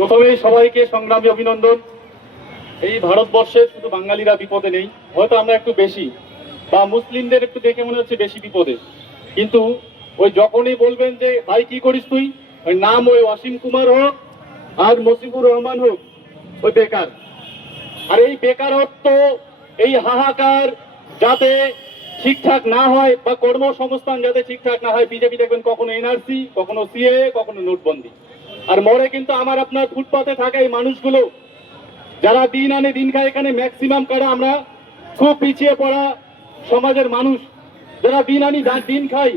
প্রথমেই সবাইকে সংগ্রামী অভিনন্দন। এই ভারতবর্ষে শুধু বাঙালিরা বিপদে নেই, হয়তো আমরা একটু বেশি, বা মুসলিমদের একটু দেখে মনে হচ্ছে বেশি বিপদে, কিন্তু ওই যখনই বলবেন যে ভাই কি করিস তুই, ওই নাম ওই অসীম কুমার হোক আর মসিবুর রহমান হোক, ওই বেকার। আর এই বেকারত্ব, এই হাহাকার যাতে ঠিকঠাক না হয় বা কর্মসংস্থান যাতে ঠিকঠাক না হয়, বিজেপি দেখবেন কখনো এনআরসি, কখনো সিএ, কখনো নোটবন্দি। আর মরে কিন্তু আমার আপনার ফুটপাতে থাকা এই মানুষগুলো যারা দিন আনে দিন খায়, এখানে ম্যাক্সিমাম কারা আমরা খুব পিছিয়ে পড়া সমাজের মানুষ, যারা দিন আনি দিন খাই,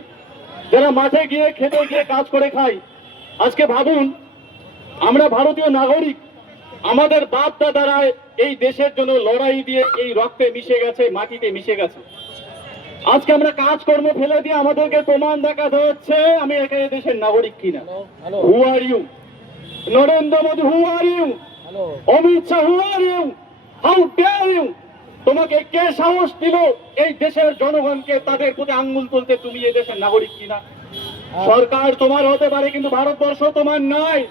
যারা মাঠে গিয়ে খেতে গিয়ে কাজ করে খাই। আজকে ভাবুন, আমরা ভারতীয় নাগরিক, আমাদের বাপ দাদারা এই দেশের জন্য লড়াই দিয়ে এই রক্তে মিশে গেছে, মাটিতে মিশে গেছে। আজকে আমরা কাজকর্ম ফেলে দিয়ে আমাদেরকে প্রমাণ দেখাতে হচ্ছে আমি এখানে দেশের নাগরিক কিনা। Who are you? Narendra Modi, who are you? Amit Shah, who are you? How dare you? তোমাকে কে সাহস দিল এই দেশের জনগণকে তাদের প্রতি আঙ্গুল তুলতে, তুমি এই দেশের নাগরিক কিনা? সরকার তোমার হতে পারে, কিন্তু ভারতবর্ষ তোমার নয়।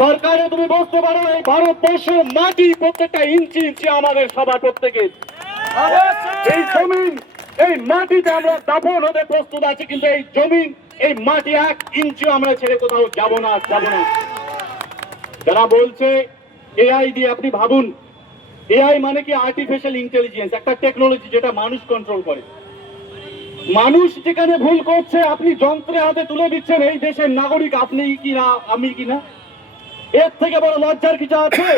সরকারে তুমি বসতে পারো, এই ভারতবর্ষের মাটি প্রত্যেকটা ইঞ্চি ইঞ্চি আমাদের সবার প্রত্যেকের। এই জমিন, এই মাটিতে আমরা দাফন হতে প্রস্তুত আছি, কিন্তু এই জমিন, এই মাটি এক ইঞ্চিও আমরা ছেড়ে কোথাও যাব না, যাব না। যারা বলছে এআই দিয়ে, আপনি ভাবুন, এআই মানে কি? আর্টিফিশিয়াল ইন্টেলিজেন্স, একটা টেকনোলজি যেটা মানুষ কন্ট্রোল করে। মানুষ যেখানে ভুল করছে আপনি যন্ত্রের হাতে তুলে দিচ্ছেন এই দেশের নাগরিক আপনি কিনা, আমি কিনা। এর থেকে বড় লজ্জার কিছু আছে?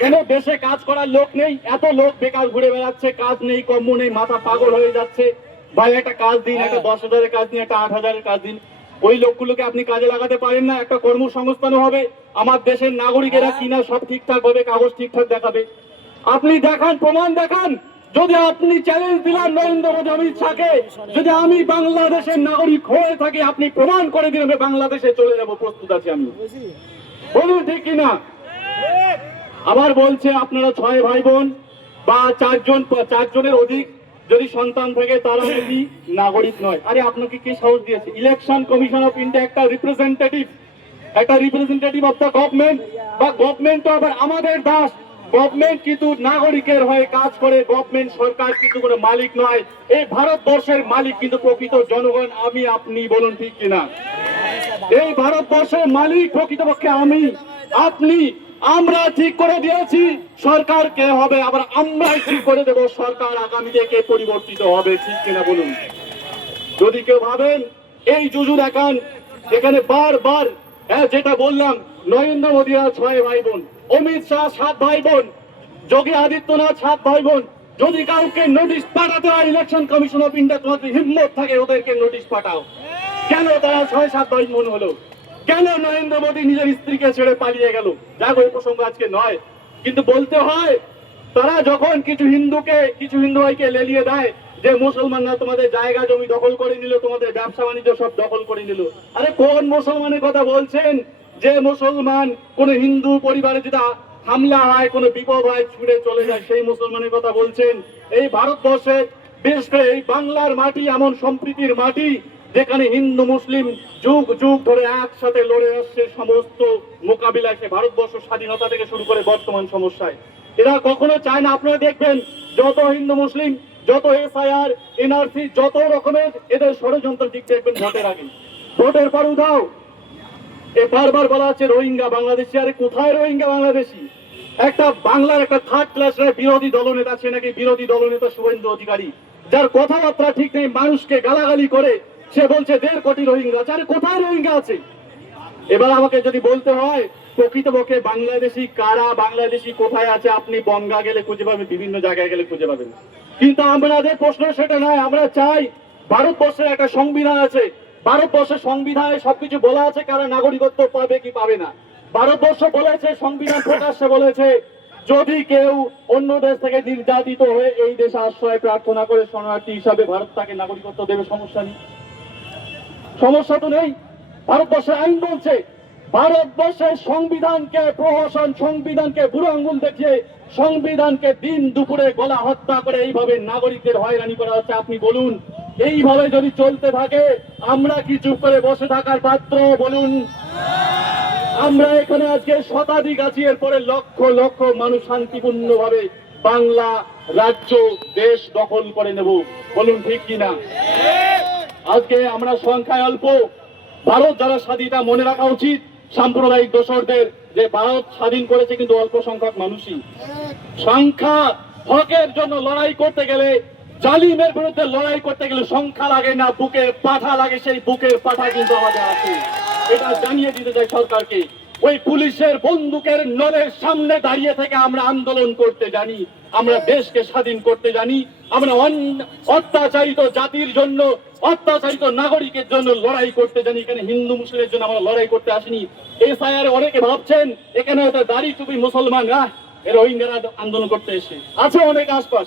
কেন দেশে কাজ করার লোক নেই? এত লোক বেকার ঘুরে বেড়াচ্ছে, কাজ নেই, কর্ম নেই, মাথা পাগল হয়ে যাচ্ছে। ভাই একটা কাজ দিন, একটা 10,000-এর কাজ দিন, একটা 8,000-এর কাজ দিন। ওই লোকগুলোকে আপনি কাজে লাগাতে পারেন না, একটা কর্মসংস্থানও হবে, আমার দেশের নাগরিকেরা কিনা সব ঠিকঠাক হবে, কাগজ ঠিকঠাক দেখাবে। আপনি দেখান, প্রমাণ দেখান। যদি আপনি চ্যালেঞ্জ দিলেন নরেন্দ্র মোদী, অমিত শাহকে, যদি আমি বাংলাদেশের নাগরিক হয়ে থাকি, আপনি প্রমাণ করে দিন আমি বাংলাদেশে চলে যাব, প্রস্তুত আছি আমি। বলুন ঠিক কিনা? আবার বলছে আপনারা 6 ভাই বোন বা 4জনের অধিক যদি সন্তান থাকে তারা নাকি নাগরিক নয়। আরে আপনাকে কে সাহস দিয়েছে? ইলেকশন কমিশন অফ ইন্ডিয়া একটা রিপ্রেজেন্টেটিভ অফ দ্য গভর্নমেন্ট, বা গভর্নমেন্ট তো আবার আমাদের দাস। গভর্নমেন্ট কিন্তু নাগরিকের হয়ে কাজ করে, গভর্নমেন্ট সরকার কিন্তু কোনো মালিক নয়। এই ভারতবর্ষের মালিক কিন্তু প্রকৃত জনগণ, আমি আপনি। বলুন ঠিক কিনা? এই ভারতবর্ষের মালিক প্রকৃতপক্ষে আমি, আপনি। আমরা ঠিক করে দিয়েছি সরকার কে হবে, আবার আমরাই ঠিক করে দেব সরকার আগামীতে কে পরিবর্তিত হবে, ঠিক কিনা বলুন? যদি কেউ ভাবেন এই জুজু দেখান, এখানে বারবার যেটা বললাম, নরেন্দ্র মোদী 6 ভাই বোন, অমিত শাহ 7 ভাই বোন, যোগী আদিত্যনাথ 7 ভাই বোন। যদি কাউকে নোটিশ পাঠাতে হয় ইলেকশন কমিশন অফ ইন্ডিয়া, তোমাদের হিম্মত থাকে ওদেরকে নোটিশ পাঠাও। কেন তারা 6-7 ভাই বোন হলো? কেন নরেন্দ্র মোদী নিজের স্ত্রীকে ছেড়ে পালিয়ে গেল? যাক, ওই প্রসঙ্গ আজকে নয়, কিন্তু বলতে হয়। তারা যখন কিছু হিন্দু ভাইকে লেলিয়ে দেয় যে মুসলমানরা তোমাদের জায়গা জমি দখল করে নিল, তোমাদের ব্যবসা বাণিজ্য সব দখল করে নিল। আরে কোন মুসলমানের কথা বলছেন? যে মুসলমান কোন হিন্দু পরিবারে যদি হামলা হয়, কোনো বিপদ হয়, ছুড়ে চলে যায়, সেই মুসলমানের কথা বলছেন? এই ভারতবর্ষে, বিশেষ করে এই বাংলার মাটি এমন সম্প্রীতির মাটি, যেখানে হিন্দু মুসলিম যুগ যুগ ধরে একসাথে লড়ে আসছে সমস্ত মোকাবিলায়, সে ভারতবর্ষ স্বাধীনতা থেকে শুরু করে বর্তমান সমস্যায়। এরা কখনো চায় না। আপনারা দেখবেন যত হিন্দু মুসলিম, যত এসআইআর, এনআরসি, যত রকমের এদের ষড়যন্ত্র দিক দেখবেন ভোটের আগে, ভোটের পর উধাও। এ বারবার বলা হচ্ছে রোহিঙ্গা বাংলাদেশি। আরে কোথায় রোহিঙ্গা বাংলাদেশি? একটা বাংলার একটা 3rd ক্লাসের বিরোধী দলনেতা, সে নাকি বিরোধী দলনেতা শুভেন্দু অধিকারী, যার কথাবার্তা ঠিক নেই, মানুষকে গালাগালি করে, সে বলছে 1.5 কোটি রোহিঙ্গা আছে। আরে কোথায় রোহিঙ্গা আছে? এবার আমাকে যদি বলতে হয় প্রকৃতপক্ষে বাংলাদেশি কারা, বাংলাদেশি কোথায় আছে, আপনি বনগা গেলে খুঁজে পাবেন, বিভিন্ন জায়গায় গেলে খুঁজে পাবেন। কিন্তু আমাদের প্রশ্ন সেটা নয়। আমরা চাই ভারতবর্ষের একটা সংবিধান আছে, ভারতবর্ষের সংবিধানে সবকিছু বলা আছে কারা নাগরিকত্ব পাবে কি পাবে না। ভারতবর্ষ বলেছে, সংবিধান প্রকাশ্যে বলেছে, যদি কেউ অন্য দেশ থেকে নির্যাতিত হয়ে এই দেশে আশ্রয় প্রার্থনা করে শরণার্থী হিসাবে, ভারত তাকে নাগরিকত্ব দেবে, সমস্যা নেই। সমস্যা তো নেই। ভারতবর্ষের আইন বলছে। ভারতবর্ষের সংবিধানকে প্রহসন, সংবিধানকে বুড়ো আঙ্গুল দেখিয়ে, সংবিধানকে দিন দুপুরে গলা হত্যা করে এইভাবে নাগরিকদের হয়রানি করা হচ্ছে। আপনি বলুন, এইভাবে যদি চলতে থাকে আমরা কি চুপ করে বসে থাকার পাত্র? বলুন। আমরা এখানে আজকে শতাধিক আছি, এরপরে লক্ষ লক্ষ মানুষ শান্তিপূর্ণভাবে বাংলা রাজ্য দেশ দখল করে নেব। বলুন ঠিক কিনা? আজকে আমরা সংখ্যায় অল্প। ভারত যারা স্বাধীনতা মনে রাখা উচিত সাম্প্রদায়িক দোসরদের, যে ভারত স্বাধীন করেছে কিন্তু অল্প সংখ্যক মানুষই। সংখ্যা হকের জন্য লড়াই করতে গেলে, জালিমের বিরুদ্ধে লড়াই করতে গেলে সংখ্যা লাগে না, বুকের পাঠা লাগে। সেই বুকের পাঠা কিন্তু আমাদের আছে, এটা জানিয়ে দিতে চাই সরকারকে। ওই পুলিশের বন্দুকের নলের সামনে দাঁড়িয়ে থেকে আমরা আন্দোলন করতে জানি, আমরা দেশকে স্বাধীন করতে জানি, আমরা অত্যাচারিত জাতির জন্য, অত্যাচারিত নাগরিকের জন্য লড়াই করতে জানি। এখানে হিন্দু মুসলিমের জন্য আমরা লড়াই করতে আসিনি। এসআইআর অনেকে ভাবছেন এখানে হয়তো দাড়ি টুপি মুসলমানরা রোহিঙ্গারা আন্দোলন করতে এসে আছে। অনেক আশপাশ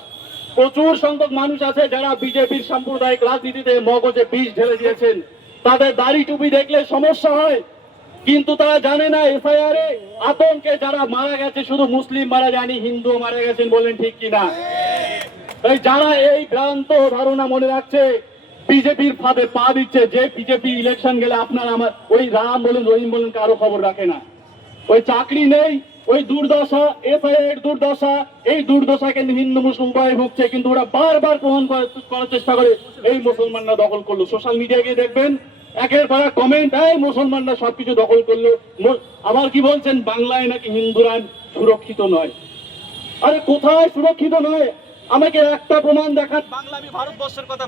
প্রচুর সংখ্যক মানুষ আছে যারা বিজেপির সাম্প্রদায়িক রাজনীতিতে মগজে বিষ ঢেলে দিয়েছেন। তাদের দাড়ি টুপি দেখলে সমস্যা হয়, কিন্তু তারা জানে না এফআইআর এ আতঙ্কে যারা মারা গেছে শুধু মুসলিম মারা যায়নি, হিন্দু মারা গেছেন। বলেন ঠিক কিনা? তাই যারা এই ভ্রান্ত ধারণা মনে রাখছে, বিজেপির ফাঁদে পা দিচ্ছে, যে বিজেপি ইলেকশন গেলে আপনার আমার ওই রাম বলেন রহিম বলেন কারো খবর রাখে না, ওই চাকরি নেই, ওই দুর্দশা, এফআইআর দুর্দশা, এই দুর্দশা কিন্তু হিন্দু মুসলিম উভয় ভুগছে। কিন্তু ওরা বারবার প্রমাণ করার চেষ্টা করে এই মুসলমানরা দখল করলো। সোশ্যাল মিডিয়ায় গিয়ে দেখবেন একের পর এক কমেন্ট, এই মুসলমানরা সবকিছু দখল করলো। আবার কি বলছেন, বাংলায় নাকি হিন্দুরা সুরক্ষিত নয়। আরে কোথায় সুরক্ষিত নয়? আমাকে একটা প্রমাণ দেখান। বাংলা, আমি ভারতবর্ষের কথা